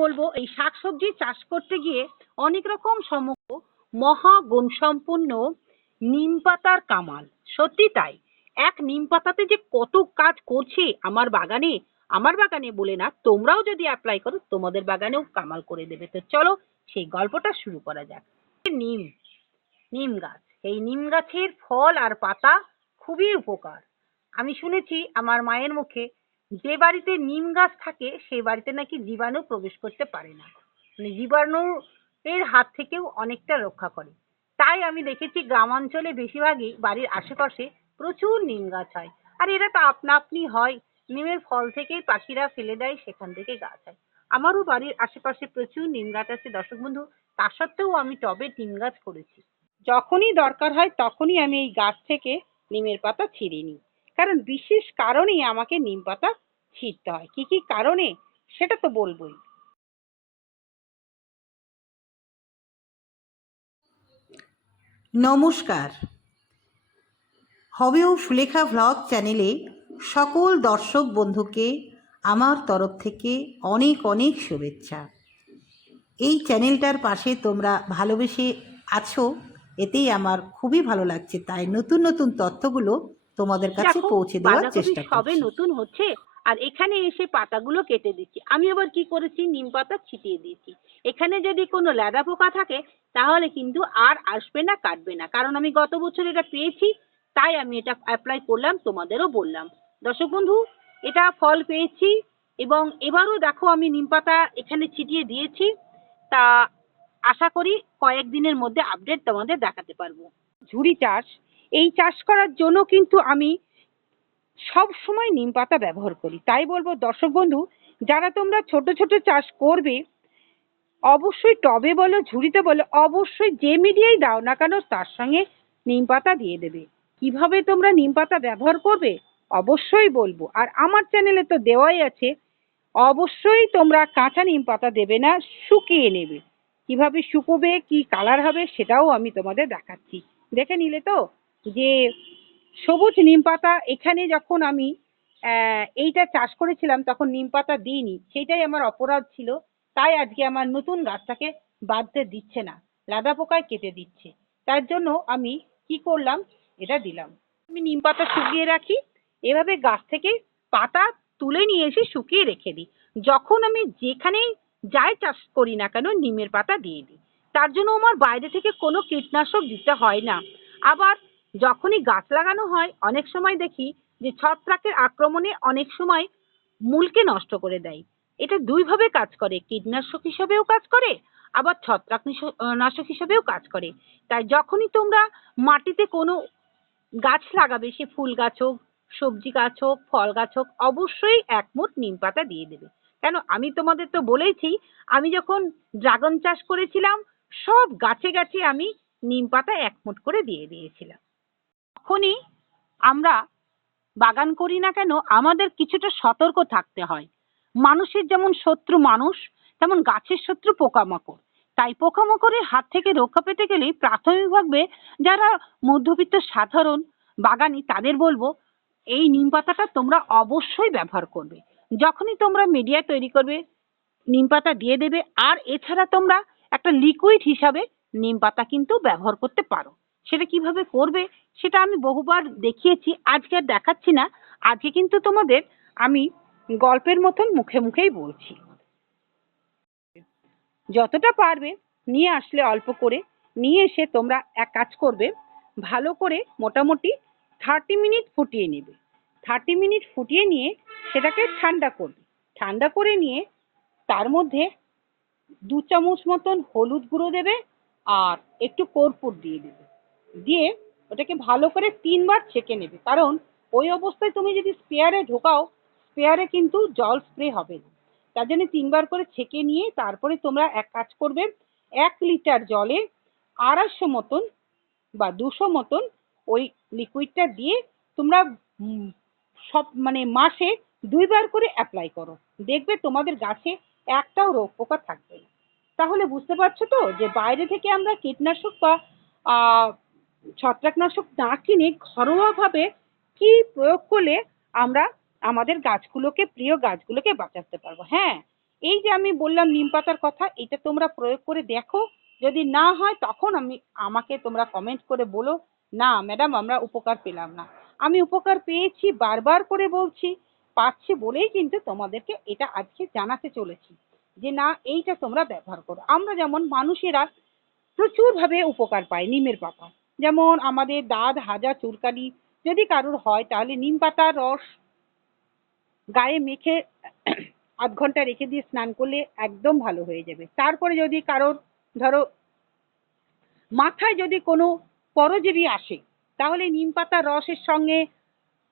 বলবো এই শাকসবজি চাষ করতে গিয়ে অনেক রকম মহা গুণসম্পন্ন নিম পাতার কামাল। সত্যি তাই। এক নিম পাতাতে যে কত কাজ করছে আমার বাগানে বলে না, তোমরাও যদি অ্যাপ্লাই করো তোমাদের বাগানেও কামাল করে দেবে। তো চলো সেই গল্পটা শুরু করা যাক। নিম নিম গাছ, এই নিম গাছের ফল আর পাতা খুবই উপকার। আমি শুনেছি আমার মায়ের মুখে, যে বাড়িতে নিম গাছ থাকে সেই বাড়িতে নাকি জীবাণু প্রবেশ করতে পারে না, মানে জীবাণু এর হাত থেকেও অনেকটা রক্ষা করে। তাই আমি দেখেছি গ্রামাঞ্চলে বেশিরভাগই বাড়ির আশেপাশে প্রচুর নিম গাছ হয়। আর এরা তো আপনা আপনি হয়, নিমের ফল থেকেই পাখিরা ফেলে দেয়, সেখান থেকে গাছ হয়। আমারও বাড়ির আশেপাশে প্রচুর নিম গাছ আছে দর্শক বন্ধু। তা সত্ত্বেও আমি টবে নিম গাছ করেছি। যখনই দরকার হয় তখনই আমি এই গাছ থেকে নিমের পাতা ছিঁড়ে নিই, কারণ বিশেষ কারণেই আমাকে নিম পাতা ছিঁড়তে হয়। কি কি কারণে সেটা তো বলবোই। নমস্কার। হবেও সুলেখা ভ্লগ চ্যানেলে সকল দর্শক বন্ধুকে আমার তরফ থেকে অনেক অনেক শুভেচ্ছা। এই চ্যানেলটার পাশে তোমরা ভালোবেসে আছো, এতেই আমার খুবই ভালো লাগছে। তাই নতুন নতুন তথ্যগুলো তোমাদের কাছে দেখো পৌঁছে দেওয়ার বাঁধাকপি চেষ্টা সবে করছি। নতুন হচ্ছে, আর এখানে এসে পাতাগুলো কেটে দিচ্ছি। আমি আবার কি করেছি, নিম পাতা ছিটিয়ে দিয়েছি। এখানে যদি কোনো ল্যাদা পোকা থাকে তাহলে কিন্তু আর আসবে না, কাটবে না। কারণ আমি গত বছর এটা পেয়েছি, তাই আমি এটা অ্যাপ্লাই করলাম, তোমাদেরও বললাম। দর্শক বন্ধু, এটা ফল পেয়েছি এবং এবারও দেখো আমি নিম পাতা এখানে ছিটিয়ে দিয়েছি। তা আশা করি কয়েকদিনের মধ্যে আপডেট তোমাদের দেখাতে পারবো। ঝুরি চাষ, এই চাষ করার জন্য কিন্তু আমি সব সময় নিম পাতা ব্যবহার করি। তাই বলবো দর্শক বন্ধু, যারা তোমরা ছোট ছোট চাষ করবে, অবশ্যই টবে বলো ঝুড়িতে বলো, অবশ্যই যে মিডিয়াই দাও না কেন তার সঙ্গে নিম পাতা দিয়ে দেবে। কিভাবে তোমরা নিম পাতা ব্যবহার করবে অবশ্যই বলবো। আর আমার চ্যানেলে তো দেওয়াই আছে, অবশ্যই তোমরা কাঁচা নিম পাতা দেবে না, শুকিয়ে নেবে। কিভাবে শুকোবে, কি কালার হবে সেটাও আমি তোমাদের দেখাচ্ছি। দেখে নিলে তো যে সবুজ নিম পাতা এখানে যখন আমি এইটা চাষ করেছিলাম তখন নিম পাতা দিইনি, সেটাই আমার অপরাধ ছিল। তাই আজকে আমার নতুন গাছটাকে বাঁধতে দিচ্ছে না, লাদা পোকায় কেটে দিচ্ছে। তার জন্য আমি কি করলাম, এটা দিলাম। আমি নিম পাতা শুকিয়ে রাখি, এভাবে গাছ থেকে পাতা তুলে নিয়ে এসে শুকিয়ে রেখে দিই। যখন আমি যেখানেই যাই চাষ করি না কেন নিমের পাতা দিয়ে দিই। তার জন্য আমার বাইরে থেকে কোনো কীটনাশক দিতে হয় না। আবার যখনই গাছ লাগানো হয় অনেক সময় দেখি যে ছত্রাকের আক্রমণে অনেক সময় মূলকে নষ্ট করে দেয়। এটা দুইভাবে কাজ করে, কীটনাশক হিসেবেও কাজ করে, আবার ছত্রাক নাশক হিসেবেও কাজ করে। তাই যখনই তোমরা মাটিতে কোনো গাছ লাগাবে, সে ফুল গাছ হোক, সবজি গাছ হোক, ফল গাছ হোক, অবশ্যই এক মুঠ নিম পাতা দিয়ে দেবে। কেন, আমি তোমাদের তো বলেইছি, আমি যখন ড্রাগন চাষ করেছিলাম সব গাছে গাছে আমি নিম পাতা এক মুঠ করে দিয়ে দিয়েছিলাম। তখনই আমরা বাগান করি না কেন আমাদের কিছুটা সতর্ক থাকতে হয়। মানুষের যেমন শত্রু মানুষ, তেমন গাছের শত্রু পোকামাকড়। তাই পোকামাকড়ের হাত থেকে রক্ষা পেতে গেলে প্রাথমিকভাবে যারা মধ্যবিত্ত সাধারণ বাগানি তাদের বলবো, এই নিম পাতাটা তোমরা অবশ্যই ব্যবহার করবে। যখনই তোমরা মিডিয়া তৈরি করবে নিম পাতা দিয়ে দেবে। আর এছাড়া তোমরা একটা লিকুইড হিসাবে নিম পাতা কিন্তু ব্যবহার করতে পারো। সেটা কিভাবে করবে সেটা আমি বহুবার দেখিয়েছি, আজকে আর দেখাচ্ছি না। আজকে কিন্তু তোমাদের আমি গল্পের মতন মুখে মুখেই বলছি। যতটা পারবে নিয়ে আসলে অল্প করে নিয়ে এসে তোমরা এক কাজ করবে, ভালো করে মোটামুটি 30 মিনিট ফুটিয়ে নেবে। 30 মিনিট ফুটিয়ে নিয়ে সেটাকে ঠান্ডা করবে। ঠান্ডা করে নিয়ে তার মধ্যে 2 চামচ মতন হলুদ গুঁড়ো দেবে আর একটু কর্পূর দিয়ে দেবে। দিয়ে ওটাকে ভালো করে 3বার ছেঁকে নেবে, কারণ ওই অবস্থায় তুমি যদি স্পেয়ারে ঢোকাও স্পেয়ারে কিন্তু জল স্প্রে হবে না। তার জন্য 3বার করে ছেঁকে নিয়ে তারপরে তোমরা এক কাজ করবে, 1 লিটার জলে 250 মতন বা 200 মতন ওই লিকুইডটা দিয়ে তোমরা সব মানে মাসে 2বার করে অ্যাপ্লাই করো। দেখবে তোমাদের গাছে একটাও রোগ পোকা থাকবে না। তাহলে বুঝতে পারছো তো যে বাইরে থেকে আমরা কীটনাশক বা আহ ছত্রাকনাশক না কিনে ঘরোয়াভাবে কি প্রয়োগ করলে আমরা আমাদের গাছগুলোকে, প্রিয় গাছগুলোকে বাঁচাতে পারবো। হ্যাঁ, এই যে আমি বললাম নিম পাতার কথা, এটা তোমরা প্রয়োগ করে দেখো। যদি না হয় তখন আমাকে তোমরা কমেন্ট করে বলো, না ম্যাডাম আমরা উপকার পেলাম না। আমি উপকার পেয়েছি, বারবার করে বলছি, পাচ্ছি বলেই কিন্তু তোমাদেরকে এটা আজকে জানাতে চলেছি যে না এইটা তোমরা ব্যবহার করো। আমরা যেমন মানুষেরা প্রচুর ভাবে উপকার পাই নিমের পাতা। যেমন আমাদের দাঁত হাজা চুলকানি যদি কারোর হয়, তাহলে নিম পাতার রস গায়ে মেখে ০.৫ ঘন্টা রেখে দিয়ে স্নান করলে একদম ভালো হয়ে যাবে। তারপরে যদি কারোর ধরো মাথায় যদি কোনো পরজীবী আসে, তাহলে নিম পাতার রসের সঙ্গে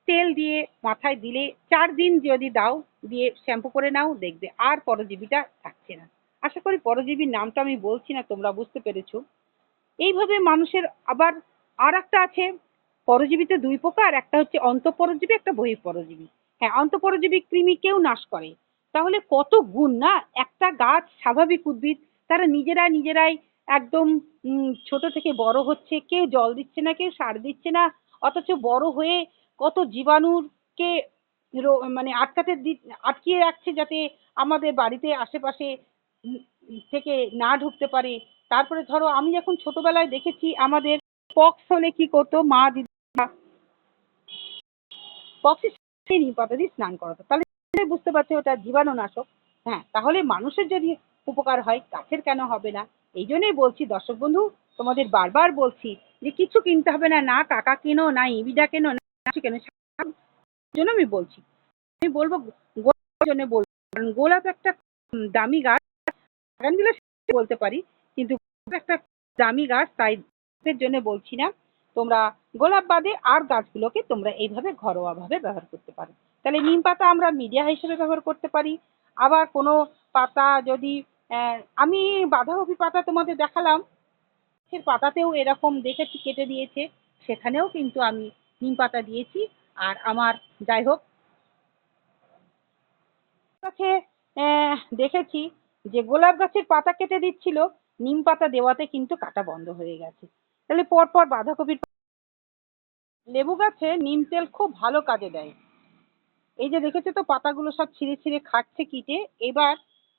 তেল দিয়ে মাথায় দিলে ৪ দিন যদি দাও, দিয়ে শ্যাম্পু করে নাও, দেখবে আর পরজীবীটা থাকছে না। আশা করি পরজীবীর নামটা আমি বলছি না, তোমরা বুঝতে পেরেছো। এইভাবে মানুষের আবার আর একটা আছে, পরজীবীতে ২ প্রকার, একটা হচ্ছে অন্তঃপরজীবী, একটা বহিঃপরজীবী। হ্যাঁ, অন্তঃপরজীবী কৃমিকেও নাশ করে। তাহলে কত গুণ না! একটা গাছ স্বাভাবিক উদ্ভিদ, তারা নিজেরাই একদম ছোট থেকে বড় হচ্ছে, কেউ জল দিচ্ছে না, কেউ সার দিচ্ছে না, অথচ বড় হয়ে কত জীবাণুকে মানে আটকিয়ে রাখছে, যাতে আমাদের বাড়িতে আশেপাশে থেকে না ঢুকতে পারে। তারপরে ধরো আমি যখন ছোটবেলায় দেখেছি আমাদের পক্স হলে কি করতো মা দিদিরা, পক্সের নিম পাতা দিয়ে স্নান করাতো। তাহলে বুঝতে পারছো ওটা জীবাণুনাশক। হ্যাঁ, তাহলে মানুষের যদি উপকার হয়, গাছের কেন হবে না? এই জন্যই বলছি দর্শক বন্ধু, তোমাদের বারবার বলছি যে কিছু কিনতে হবে না, না টাকা কেনো, না ইবিডা কেনো, না কেনো, জন্য আমি বলছি। আমি বলবো গোলাপের জন্য বলবো, কারণ গোলাপ একটা দামি গাছ। বাগানগুলো বলতে পারি, কিন্তু একটা দামি গাছ, তাই এর জন্য বলছি না। তোমরা গোলাপ বাদে আর গাছগুলোকে তোমরা এইভাবে ঘরোয়া ভাবে ব্যবহার করতে পারো। তাহলে নিম পাতা আমরা মিডিয়া হিসেবে ব্যবহার করতে পারি। আবার কোনো পাতা যদি আমি বাঁধাকপি পাতা তোমাদের দেখালাম, সে পাতাতেও এরকম দেখেছি কেটে দিয়েছে, সেখানেও কিন্তু আমি নিম পাতা দিয়েছি। আর আমার যাই হোক গাছে দেখেছি যে গোলাপ গাছের পাতা কেটে দিচ্ছিল, নিম পাতা দেওয়াতে কিন্তু কাটা বন্ধ হয়ে গেছে। তাহলে পরপর বাঁধাকপির, লেবু গাছে নিম তেল খুব ভালো কাজে দেয়। এই যে দেখেছো তো পাতাগুলো সব ছিঁড়ে ছিঁড়ে খাচ্ছে কীটে। এবার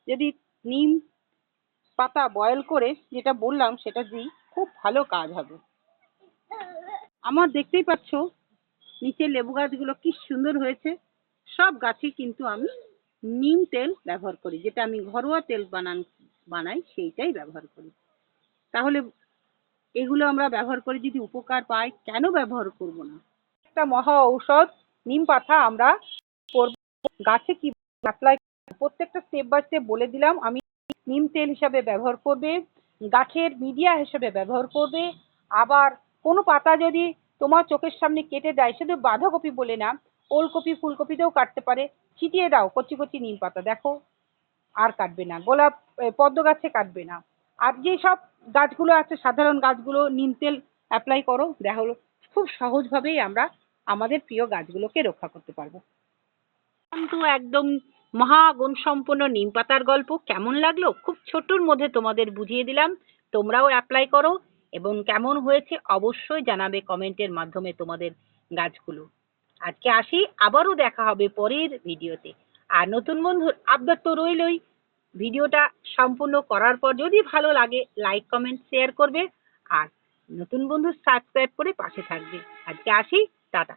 যদি নিম পাতা বয়েল করে যেটা বললাম সেটা দিই, খুব ভালো কাজ হবে। আমার দেখতেই পাচ্ছ নিচের লেবু গাছগুলো কি সুন্দর হয়েছে। সব গাছেই কিন্তু আমি নিম তেল ব্যবহার করি, যেটা আমি ঘরোয়া তেল বানাই সেইটাই ব্যবহার করি। তাহলে এগুলো আমরা ব্যবহার করে যদি উপকার পাই, কেন ব্যবহার করব না? একটা মহা ঔষধ নিম পাতা আমরা করব গাছে কি অ্যাপ্লাই, প্রত্যেকটা স্টেপ বাই স্টেপ বলে দিলাম। আমি নিম তেল হিসাবে ব্যবহার করবে, গাছের মিডিয়া হিসেবে ব্যবহার করবে। আবার কোনো পাতা যদি তোমার চোখের সামনে কেটে দেয়, শুধু বাঁধাকপি বলে না, ওলকপি ফুলকপিতেও কাটতে পারে, ছিটিয়ে দাও কচি কচি নিম পাতা, দেখো আর কাটবে না। গোলাপ পদ্ম গাছে কাটবে না। আর যে সব গাছগুলো আছে সাধারণ গাছগুলো নিম তেল অ্যাপ্লাই করো, দেখা হলো খুব সহজভাবেই আমরা আমাদের প্রিয় গাছগুলোকে রক্ষা করতে পারবো। কিন্তু একদম মহাগুণ সম্পন্ন নিম পাতার গল্প কেমন লাগলো? খুব ছোট্টর মধ্যে তোমাদের বুঝিয়ে দিলাম। তোমরাও অ্যাপ্লাই করো এবং কেমন হয়েছে অবশ্যই জানাবে কমেন্টের মাধ্যমে তোমাদের গাছগুলো। আজকে আসি, আবারও দেখা হবে পরের ভিডিওতে। আর নতুন বন্ধুর আবদার তো রইলই, ভিডিওটা সম্পূর্ণ করার পর যদি ভালো লাগে লাইক কমেন্ট শেয়ার করবে, আর নতুন বন্ধু সাবস্ক্রাইব করে পাশে থাকবে। আজকে আসি, টাটা।